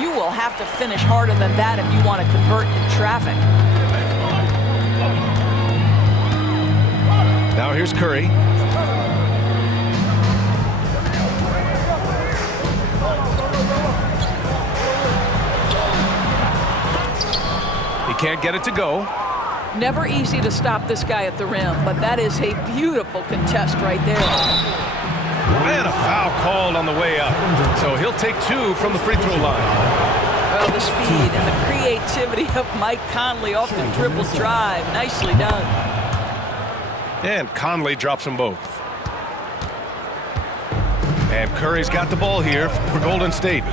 You will have to finish harder than that if you want to convert in traffic. Now here's Curry. He can't get it to go. Never easy to stop this guy at the rim, but that is a beautiful contest right there. And a foul called on the way up. So he'll take 2 from the free throw line. Well, the speed and the creativity of Mike Conley off the dribble drive. Nicely done. And Conley drops them both. And Curry's got the ball here for Golden State.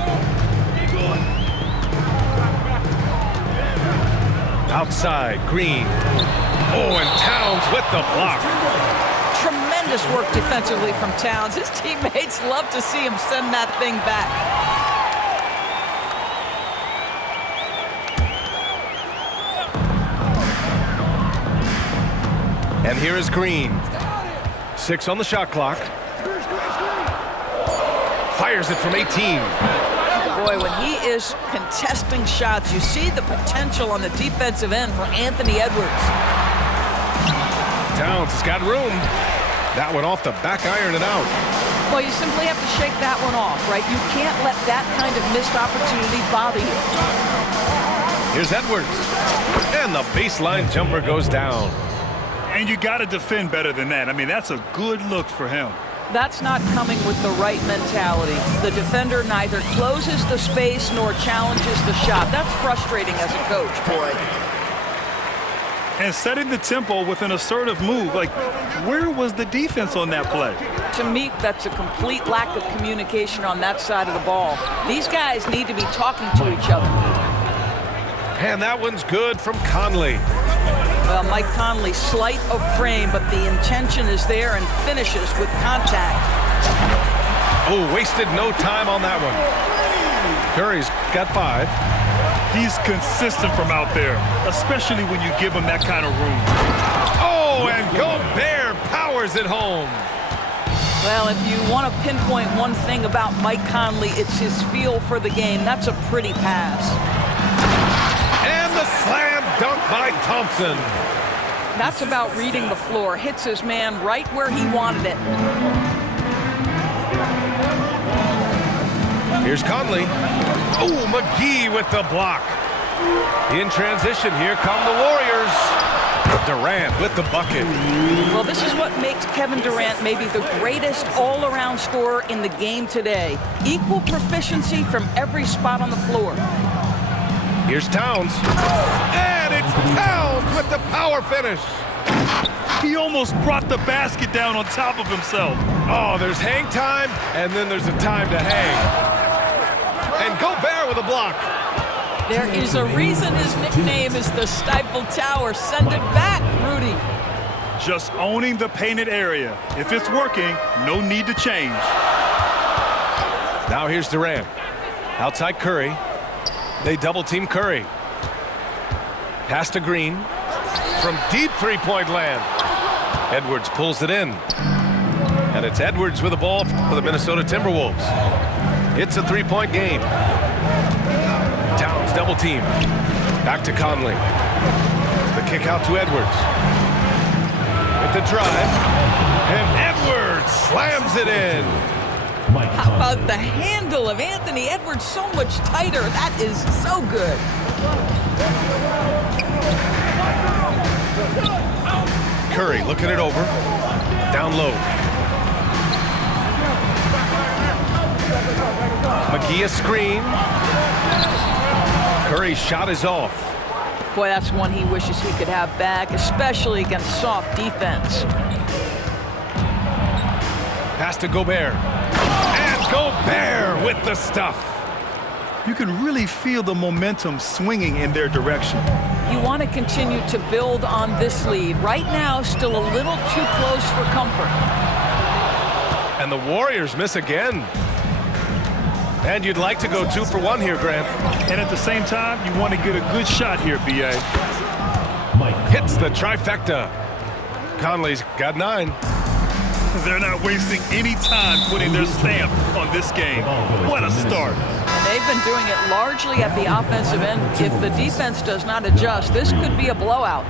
Outside, Green. Oh, and Towns with the block. Tremendous work defensively from Towns. His teammates love to see him send that thing back. And here is Green. 6 on the shot clock. Fires it from 18. Boy, when he is contesting shots, you see the potential on the defensive end for Anthony Edwards. Towns has got room. That one off the back iron and out. Well, you simply have to shake that one off, right? You can't let that kind of missed opportunity bother you. Here's Edwards. And the baseline jumper goes down. And you got to defend better than that. I mean, that's a good look for him. That's not coming with the right mentality. The defender neither closes the space nor challenges the shot. That's frustrating as a coach, boy. And setting the tempo with an assertive move. Like, where was the defense on that play? To me, that's a complete lack of communication on that side of the ball. These guys need to be talking to each other. And that one's good from Conley. Well, Mike Conley, slight of frame, but the intention is there and finishes with contact. Oh, wasted no time on that one. Curry's got 5. He's consistent from out there, especially when you give him that kind of room. Oh, and Gobert powers it home. Well, if you want to pinpoint one thing about Mike Conley, it's his feel for the game. That's a pretty pass. And the slam dunk by Thompson. That's about reading the floor. Hits his man right where he wanted it. Here's Conley. Oh, McGee with the block. In transition, here come the Warriors. Durant with the bucket. Well, this is what makes Kevin Durant maybe the greatest all-around scorer in the game today. Equal proficiency from every spot on the floor. Here's Towns. And it's Towns with the power finish. He almost brought the basket down on top of himself. Oh, there's hang time, and then there's a time to hang. And Gobert with a block. There is a reason his nickname is the Stifle Tower. Send it back, Rudy. Just owning the painted area. If it's working, no need to change. Now here's Durant. Outside Curry. They double-team Curry. Pass to Green. From deep three-point land. Edwards pulls it in. And it's Edwards with the ball for the Minnesota Timberwolves. It's a three-point game. Towns double-team. Back to Conley. The kick out to Edwards. With the drive. And Edwards slams it in. How about the handle of Anthony Edwards? So much tighter. That is so good. Curry looking it over. Down low. McGee a screen. Curry's shot is off. Boy, that's one he wishes he could have back, especially against soft defense. Pass to Gobert. And Gobert with the stuff. You can really feel the momentum swinging in their direction. You want to continue to build on this lead. Right now, still a little too close for comfort. And the Warriors miss again. And you'd like to go 2 for 1 here, Grant. And at the same time, you want to get a good shot here, B.A. Hits the trifecta. Conley's got 9. They're not wasting any time putting their stamp on this game. What a start. They've they've been doing it largely at the offensive end. If the defense does not adjust, this could be a blowout.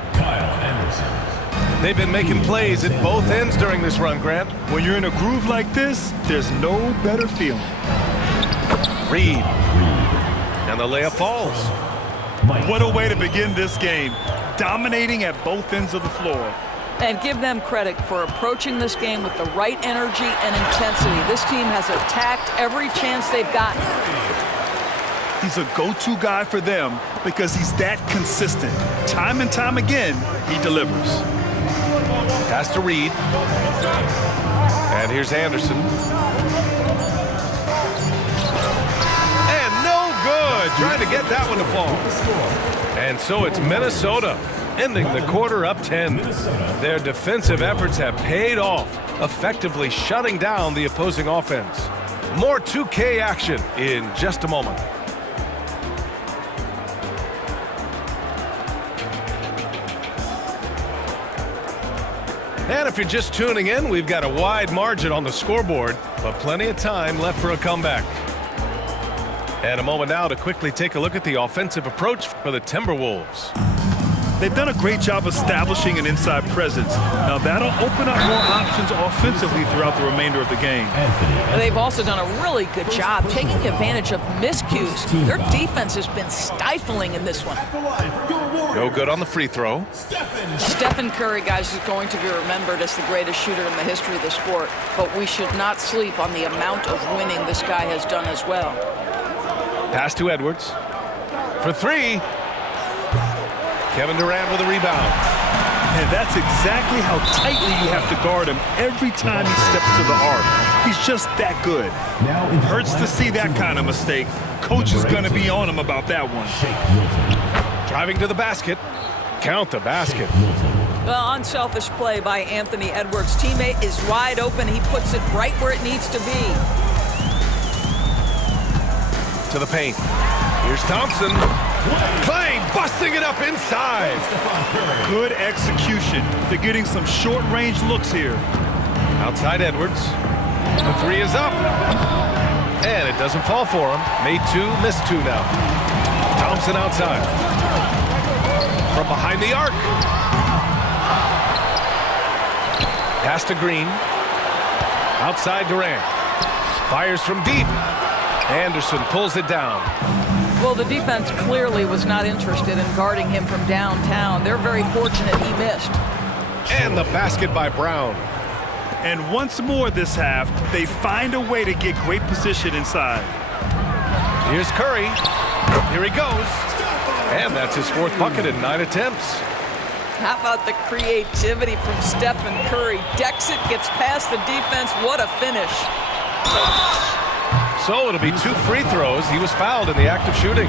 They've been making plays at both ends during this run, Grant. When you're in a groove like this, there's no better feeling. Reed. And the layup falls. What a way to begin this game. Dominating at both ends of the floor. And give them credit for approaching this game with the right energy and intensity. This team has attacked every chance they've gotten. He's a go-to guy for them because he's that consistent. Time and time again, he delivers. Pass to Reed. And here's Anderson. And no good. Trying to get that one to fall. And so it's Minnesota ending the quarter up 10. Their defensive efforts have paid off, effectively shutting down the opposing offense. More 2K action in just a moment. And if you're just tuning in, we've got a wide margin on the scoreboard, but plenty of time left for a comeback. And a moment now to quickly take a look at the offensive approach for the Timberwolves. They've done a great job establishing an inside presence. Now that'll open up more options offensively throughout the remainder of the game. They've also done a really good job taking advantage of miscues. Their defense has been stifling in this one. No good on the free throw. Stephen Curry, guys, is going to be remembered as the greatest shooter in the history of the sport, but we should not sleep on the amount of winning this guy has done as well. Pass to Edwards. For three. Kevin Durant with a rebound. And that's exactly how tightly you have to guard him every time he steps to the arc. He's just that good. Hurts to see that kind of mistake. Coach is going to be on him about that one. Driving to the basket. Count the basket. Well, unselfish play by Anthony Edwards. Teammate is wide open. He puts it right where it needs to be. To the paint. Here's Thompson. Clay busting it up inside. Good execution. They're getting some short-range looks here. Outside Edwards. The three is up. And it doesn't fall for him. Made two, missed two now. Thompson outside. From behind the arc. Pass to Green. Outside Durant. Fires from deep. Anderson pulls it down. Well, the defense clearly was not interested in guarding him from downtown. They're very fortunate he missed. And the basket by Brown. And once more this half, they find a way to get great position inside. Here's Curry. Here he goes. And that's his fourth bucket in 9 attempts. How about the creativity from Stephen Curry? Decks it, gets past the defense. What a finish. So it'll be 2 free throws. He was fouled in the act of shooting.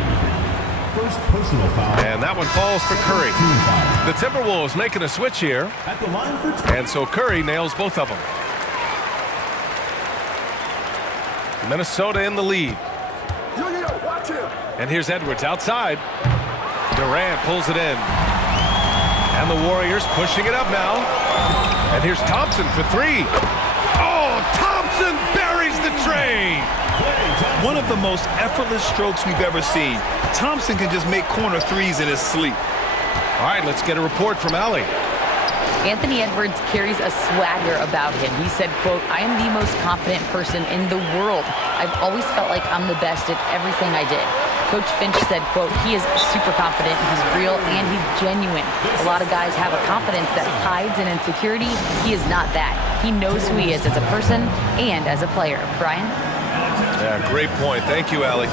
First personal foul. And that one falls for Curry. The Timberwolves making a switch here. At the line for two. And so Curry nails both of them. Minnesota in the lead. Watch him. And here's Edwards outside. Durant pulls it in. And the Warriors pushing it up now. And here's Thompson for 3. Oh, Thompson buries the tray. One of the most effortless strokes we've ever seen. Thompson can just make corner threes in his sleep. All right, let's get a report from Allie. Anthony Edwards carries a swagger about him. He said, quote, "I am the most confident person in the world. I've always felt like I'm the best at everything I did." Coach Finch said, quote, "He is super confident, he's real, and he's genuine. A lot of guys have a confidence that hides in insecurity. He is not that. He knows who he is as a person and as a player." Brian? Yeah, great point. Thank you, Allie.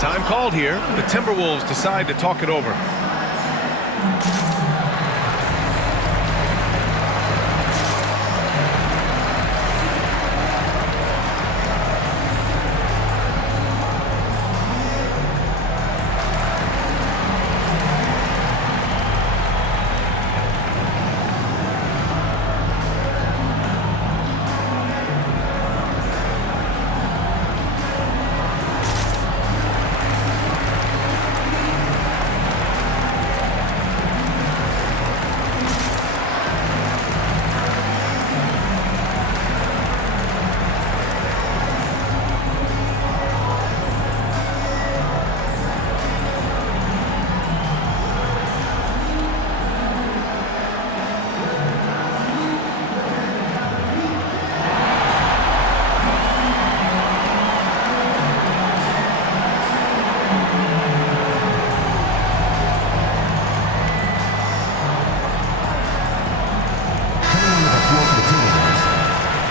Time called here. The Timberwolves decide to talk it over.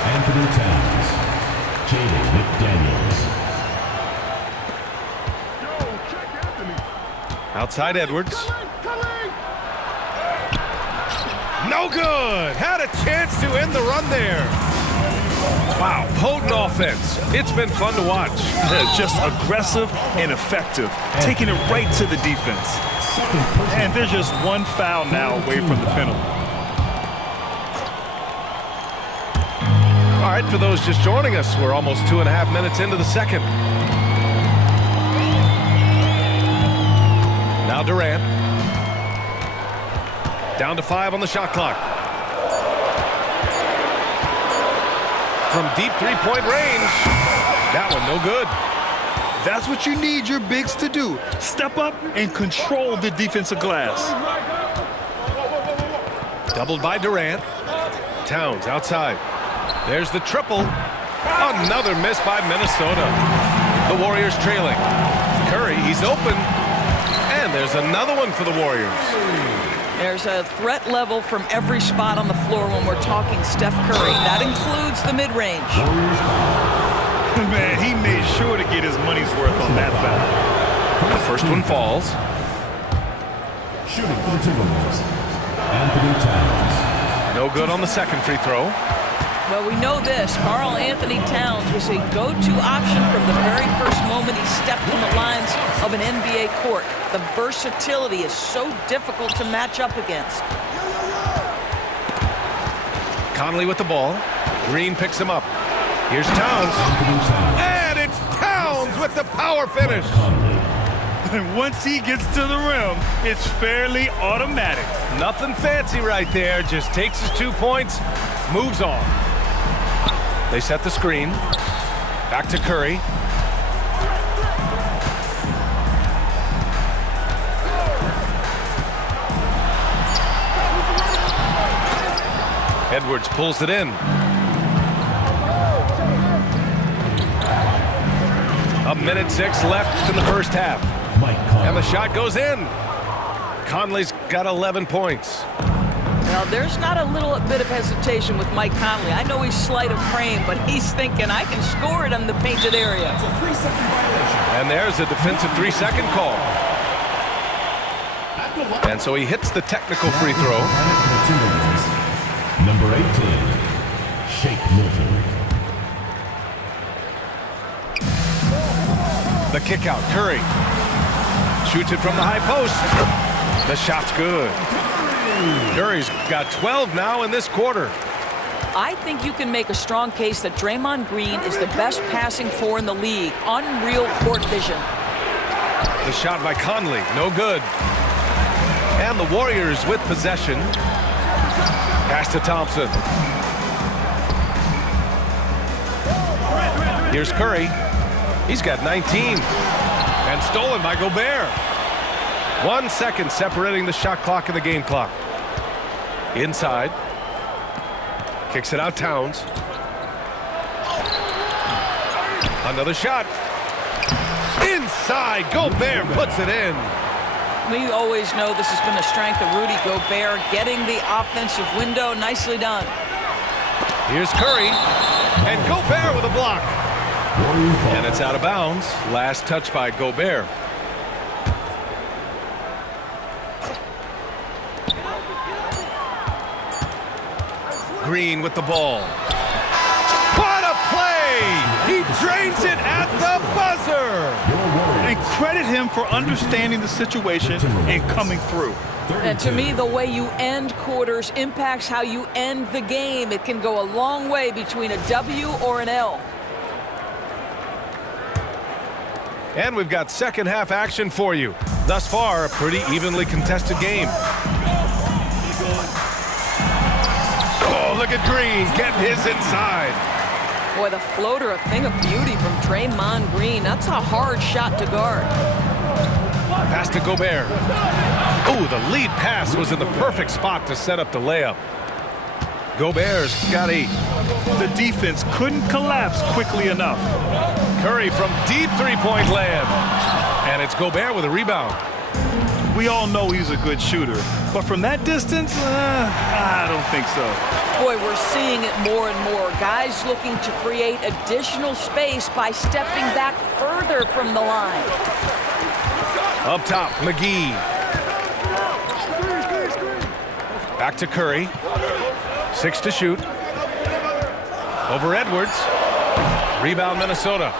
Anthony Towns, Jaden McDaniels. Outside Edwards. No good. Had a chance to end the run there. Wow, potent offense. It's been fun to watch. Just aggressive and effective, taking it right to the defense. And there's just one foul now away from the penalty. All right, for those just joining us, we're almost 2.5 minutes into the second. Now Durant. Down to 5 on the shot clock. From deep three-point range. That one no good. That's what you need your bigs to do. Step up and control the defensive glass. Doubled by Durant. Towns outside. There's the triple. Another miss by Minnesota. The Warriors trailing. Curry, he's open. And there's another one for the Warriors. There's a threat level from every spot on the floor when we're talking Steph Curry. That includes the mid-range. Man, he made sure to get his money's worth on that foul. The first one falls. Shooting for the Timberwolves, Anthony Towns. No good on the second free throw. Well, we know this. Karl Anthony Towns was a go-to option from the very first moment he stepped on the lines of an NBA court. The versatility is so difficult to match up against. Conley with the ball. Green picks him up. Here's Towns. And it's Towns with the power finish. And once he gets to the rim, it's fairly automatic. Nothing fancy right there. Just takes his 2 points, moves on. They set the screen. Back to Curry. Edwards pulls it in. A minute 6 left in the first half. And the shot goes in. Conley's got 11 points. Now, there's not a little bit of hesitation with Mike Conley. I know he's slight of frame, but he's thinking, I can score it in the painted area. And there's a defensive 3-second call. And so he hits the technical free throw. Number 18, Shake Milton. The kick out, Curry. Shoots it from the high post. The shot's good. Curry's got 12 now in this quarter. I think you can make a strong case that Draymond Green is the best passing four in the league. Unreal court vision. The shot by Conley, no good. And the Warriors with possession. Pass to Thompson. Here's Curry. He's got 19. And stolen by Gobert. 1 second separating the shot clock and the game clock. Inside. Kicks it out, Towns. Another shot. Inside, Gobert puts it in. We always know this has been a strength of Rudy Gobert, getting the offensive window. Nicely done. Here's Curry. And Gobert with a block. And it's out of bounds. Last touch by Gobert. Green with the ball. What a play! He drains it at the buzzer! And credit him for understanding the situation and coming through. And to me, the way you end quarters impacts how you end the game. It can go a long way between a W or an L. And we've got second half action for you. Thus far, a pretty evenly contested game. Oh, look at Green getting his inside. Boy, the floater, a thing of beauty from Draymond Green. That's a hard shot to guard. Pass to Gobert. Oh, the lead pass was in the perfect spot to set up the layup. Gobert's got 8. The defense couldn't collapse quickly enough. Curry from deep three-point land. And it's Gobert with a rebound. We all know he's a good shooter, but from that distance, I don't think so. Boy, we're seeing it more and more. Guys looking to create additional space by stepping back further from the line. Up top, McGee. Back to Curry. 6 to shoot. Over Edwards. Rebound, Minnesota.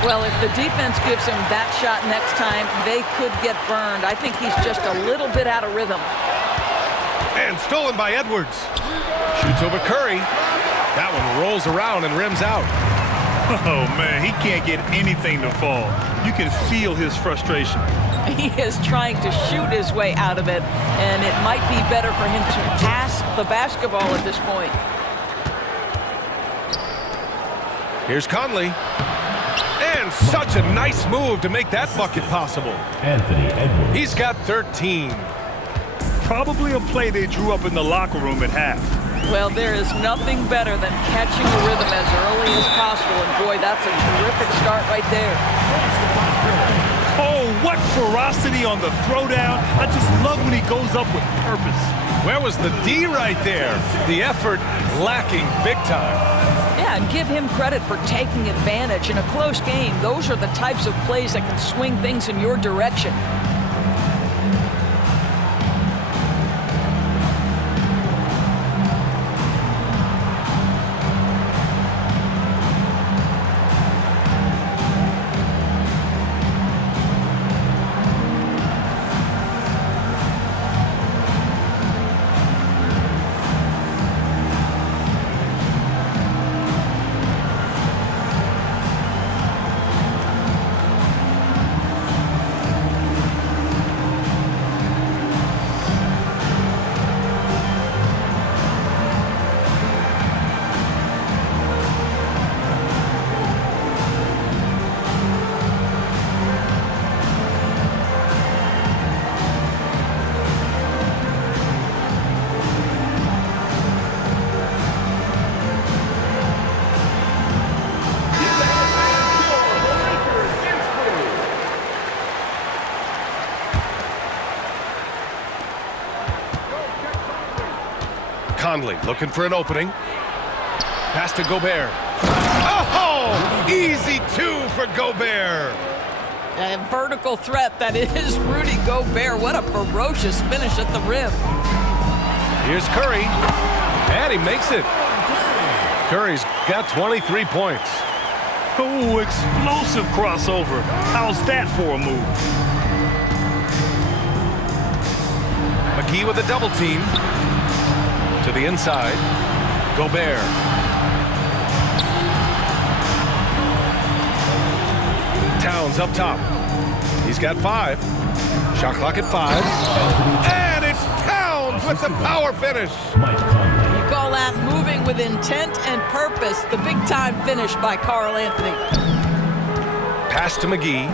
Well, if the defense gives him that shot next time, they could get burned. I think he's just a little bit out of rhythm. And stolen by Edwards. Shoots over Curry. That one rolls around and rims out. Oh, man, he can't get anything to fall. You can feel his frustration. He is trying to shoot his way out of it, and it might be better for him to pass the basketball at this point. Here's Conley. And such a nice move to make that bucket possible. Anthony Edwards. He's got 13. Probably a play they drew up in the locker room at half. Well, there is nothing better than catching a rhythm as early as possible, and boy, that's a terrific start right there. Oh, what ferocity on the throwdown. I just love when he goes up with purpose. Where was the D right there? The effort lacking big time. Yeah, and give him credit for taking advantage in a close game. Those are the types of plays that can swing things in your direction. Conley looking for an opening. Pass to Gobert. Oh! Easy 2 for Gobert. A vertical threat that is Rudy Gobert. What a ferocious finish at the rim. Here's Curry. And he makes it. Curry's got 23 points. Oh, explosive crossover. How's that for a move? McGee with a double team. To the inside. Gobert. Towns up top. He's got 5. Shot clock at 5. And it's Towns with the power finish. You call that moving with intent and purpose. The big-time finish by Karl Anthony. Pass to McGee.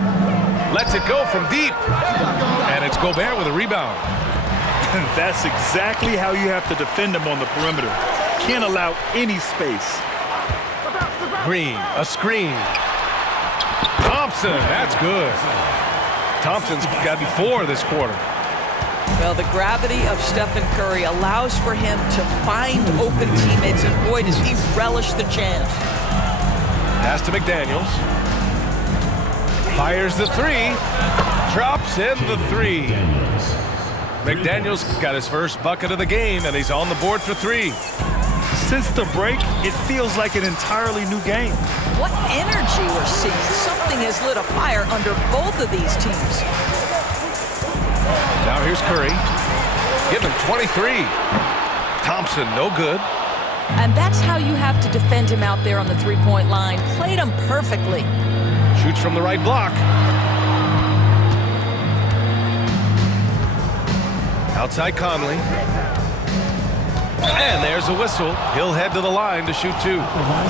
Lets it go from deep. And it's Gobert with a rebound. That's exactly how you have to defend him on the perimeter. Can't allow any space. Green, a screen. Thompson, that's good. Thompson's gotten 4 this quarter. Well, the gravity of Stephen Curry allows for him to find open teammates, and boy, does he relish the chance. Pass to McDaniels. Fires the 3. Drops in the 3. McDaniels got his first bucket of the game, and he's on the board for 3. Since the break, it feels like an entirely new game. What energy we're seeing. Something has lit a fire under both of these teams. Now here's Curry. Give him 23. Thompson, no good. And that's how you have to defend him out there on the three-point line. Played him perfectly. Shoots from the right block. Outside Conley. And there's a whistle. He'll head to the line to shoot 2.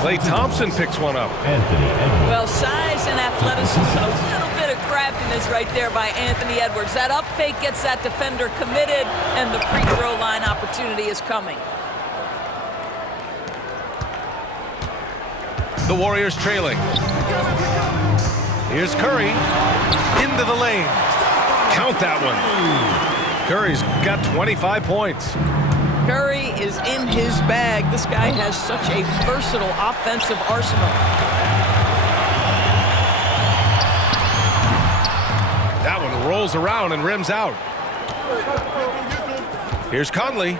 Klay Thompson picks one up. Well, size and athleticism, a little bit of craftiness right there by Anthony Edwards. That up fake gets that defender committed, and the free throw line opportunity is coming. The Warriors trailing. Here's Curry. Into the lane. Count that one. Curry's got 25 points. Curry is in his bag. This guy has such a versatile offensive arsenal. That one rolls around and rims out. Here's Conley.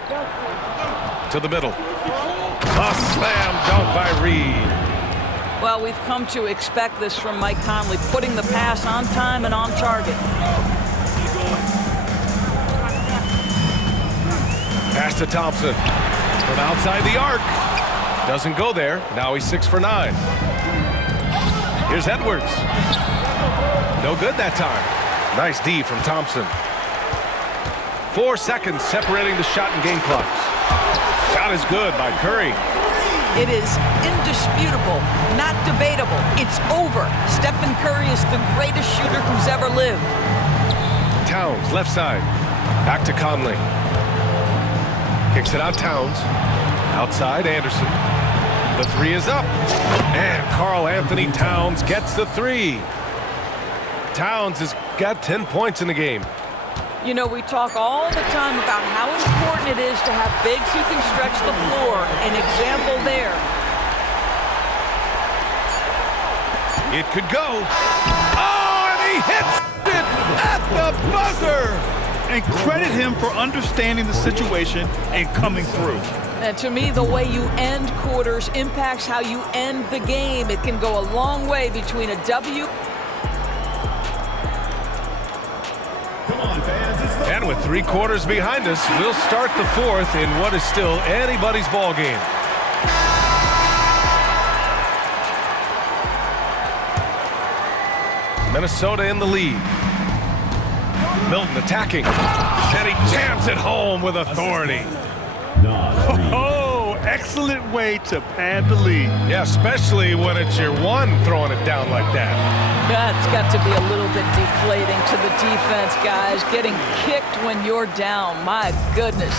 To the middle. A slam dunk by Reed. Well, we've come to expect this from Mike Conley, putting the pass on time and on target. Pass to Thompson. From outside the arc. Doesn't go there. Now he's 6 for 9. Here's Edwards. No good that time. Nice D from Thompson. 4 seconds separating the shot and game clocks. Shot is good by Curry. It is indisputable, not debatable. It's over. Stephen Curry is the greatest shooter who's ever lived. Towns, left side. Back to Conley. Kicks it out, Towns. Outside, Anderson. The 3 is up. And Karl Anthony Towns gets the 3. Towns has got 10 points in the game. You know, we talk all the time about how important it is to have bigs who can stretch the floor. An example there. It could go. Oh, and he hits it at the buzzer. And credit him for understanding the situation and coming through. And to me, the way you end quarters impacts how you end the game. It can go a long way between a W. And with 3 quarters behind us, we'll start the 4th in what is still anybody's ball game. Minnesota in the lead. Milton attacking. And he jams it home with authority. Oh, excellent way to pad the lead. Yeah, especially when it's your one throwing it down like that. That's got to be a little bit deflating to the defense, guys. Getting kicked when you're down. My goodness.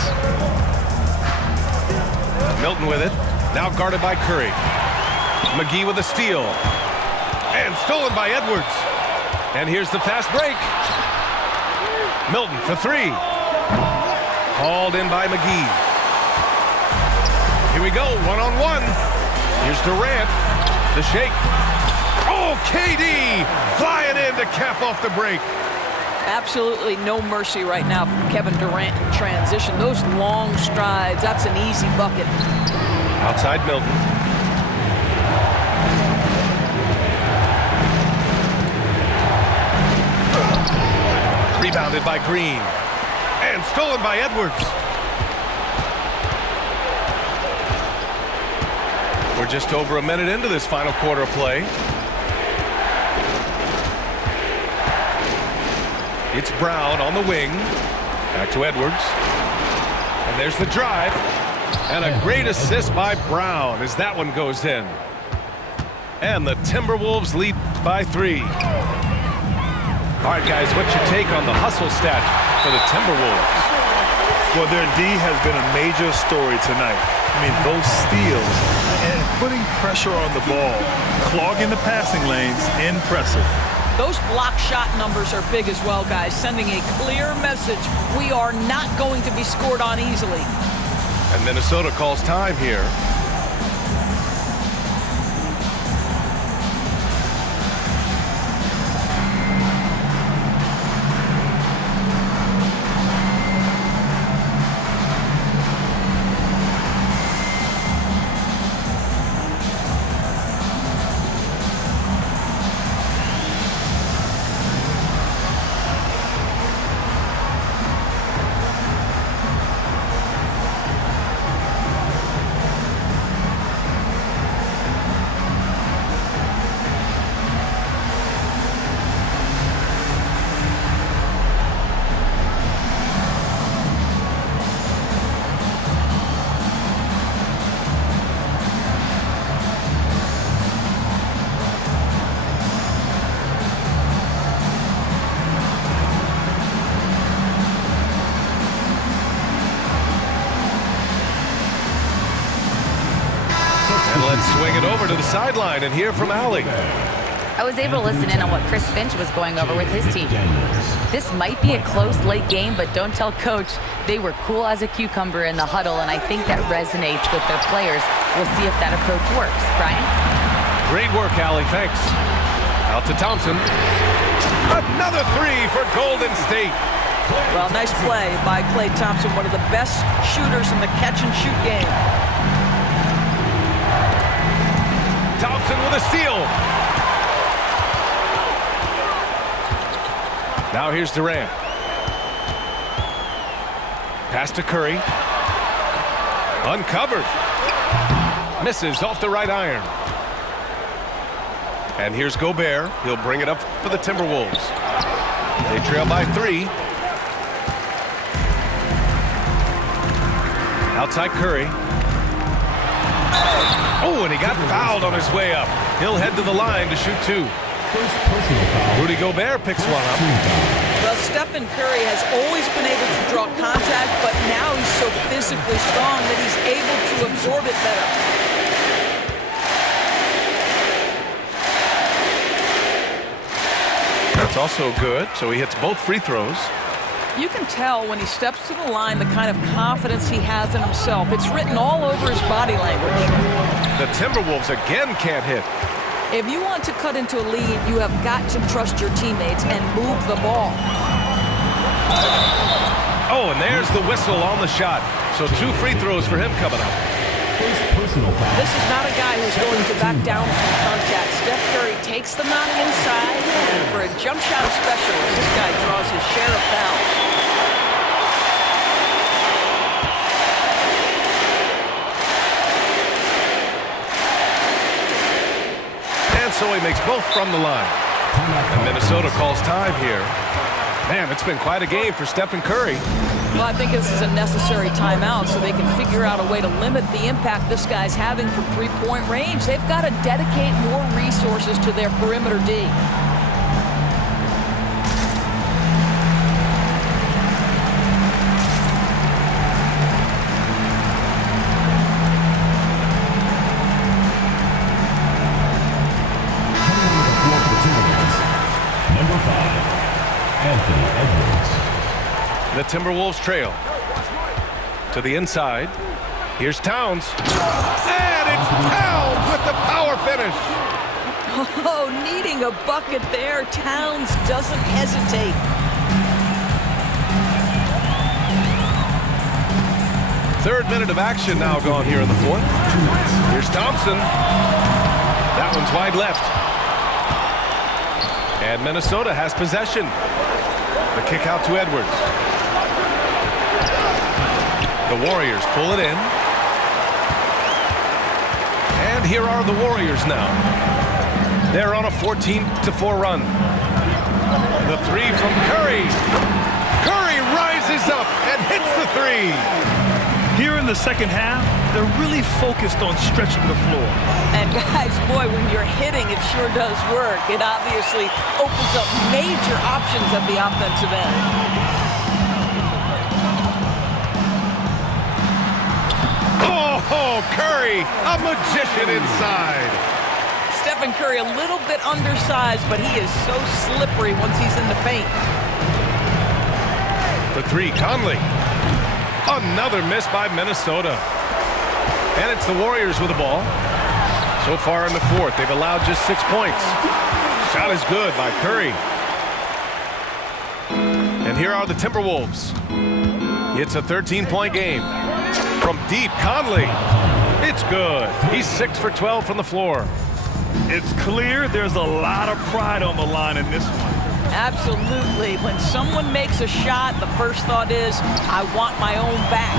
Milton with it. Now guarded by Curry. McGee with a steal. And stolen by Edwards. And here's the fast break. Milton for 3. Hauled in by McGee. Here we go, one-on-one. Here's Durant. The shake. Oh, KD flying in to cap off the break. Absolutely no mercy right now from Kevin Durant in transition. Those long strides, that's an easy bucket. Outside Milton. Rebounded by Green. And stolen by Edwards. We're just over a minute into this final quarter of play. It's Brown on the wing. Back to Edwards. And there's the drive. And a great assist by Brown as that one goes in. And the Timberwolves lead by 3. All right, guys, what's your take on the hustle stat for the Timberwolves? Well, their D has been a major story tonight. I mean, those steals and putting pressure on the ball, clogging the passing lanes, impressive. Those block shot numbers are big as well, guys, sending a clear message. We are not going to be scored on easily. And Minnesota calls time here. And let's swing it over to the sideline and hear from Allie. I was able to listen in on what Chris Finch was going over with his team. This might be a close late game, but don't tell Coach. They were cool as a cucumber in the huddle, and I think that resonates with their players. We'll see if that approach works. Brian? Great work, Allie. Thanks. Out to Thompson. Another three for Golden State. Well, nice play by Klay Thompson, one of the best shooters in the catch-and-shoot game. Thompson with a steal. Now here's Durant. Pass to Curry. Uncovered. Misses off the right iron. And here's Gobert. He'll bring it up for the Timberwolves. They trail by 3. Outside Curry. Oh, and he got fouled on his way up. He'll head to the line to shoot 2. Rudy Gobert picks one up. Well, Stephen Curry has always been able to draw contact, but now he's so physically strong that he's able to absorb it better. That's also good, so he hits both free throws. You can tell when he steps to the line the kind of confidence he has in himself. It's written all over his body language. The Timberwolves again can't hit. If you want to cut into a lead, you have got to trust your teammates and move the ball. Oh, and there's the whistle on the shot. So 2 free throws for him coming up. This is not a guy who's going to back down from contact. Steph Curry takes the knock inside, and for a jump shot specialist, this guy draws his share of fouls. And so he makes both from the line. And Minnesota calls time here. Man, it's been quite a game for Stephen Curry. Well, I think this is a necessary timeout so they can figure out a way to limit the impact this guy's having from three-point range. They've got to dedicate more resources to their perimeter D. Number 5, Anthony Edwards. The Timberwolves trail. To the inside. Here's Towns. And it's Towns with the power finish. Oh, needing a bucket there. Towns doesn't hesitate. Third minute of action now gone here in the 4th. Here's Thompson. That one's wide left. And Minnesota has possession. The kick out to Edwards. The Warriors pull it in. And here are the Warriors now. They're on a 14-4 run. The 3 from Curry. Curry rises up and hits the 3. Here in the second half, they're really focused on stretching the floor. And guys, boy, when you're hitting, it sure does work. It obviously opens up major options at the offensive end. Oh, Curry, a magician inside. Stephen Curry a little bit undersized, but he is so slippery once he's in the paint. For 3, Conley. Another miss by Minnesota. And it's the Warriors with the ball. So far in the 4th, they've allowed just 6 points. Shot is good by Curry. And here are the Timberwolves. It's a 13-point game. From deep, Conley. It's good. He's 6 for 12 from the floor. It's clear there's a lot of pride on the line in this one. Absolutely. When someone makes a shot, the first thought is, I want my own back.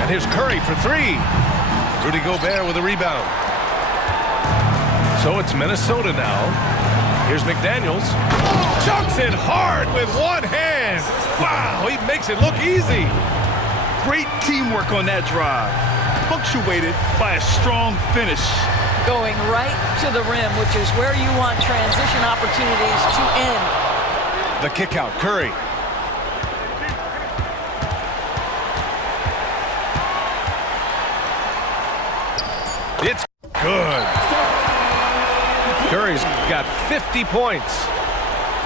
And here's Curry for 3. Rudy Gobert with a rebound. So it's Minnesota now. Here's McDaniels. Dunks it hard with one hand. Wow, he makes it look easy. Great teamwork on that drive, punctuated by a strong finish. Going right to the rim, which is where you want transition opportunities to end. The kick out, Curry. It's good. Curry's got got 50 points.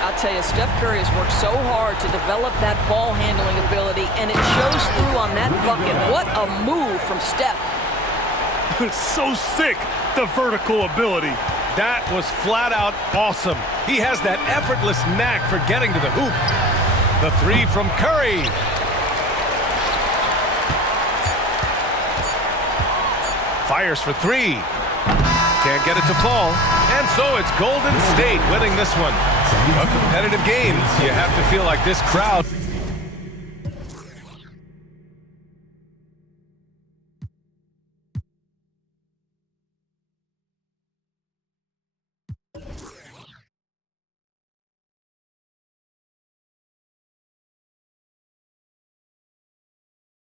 I'll tell you, Steph Curry has worked so hard to develop that ball handling ability, and it shows through on that bucket. What a move from Steph. It's so sick, the vertical ability. That was flat out awesome. He has that effortless knack for getting to the hoop. The three from Curry. Fires for three. Can't get it to fall. And so it's Golden State winning this one. A competitive game. You have to feel like this crowd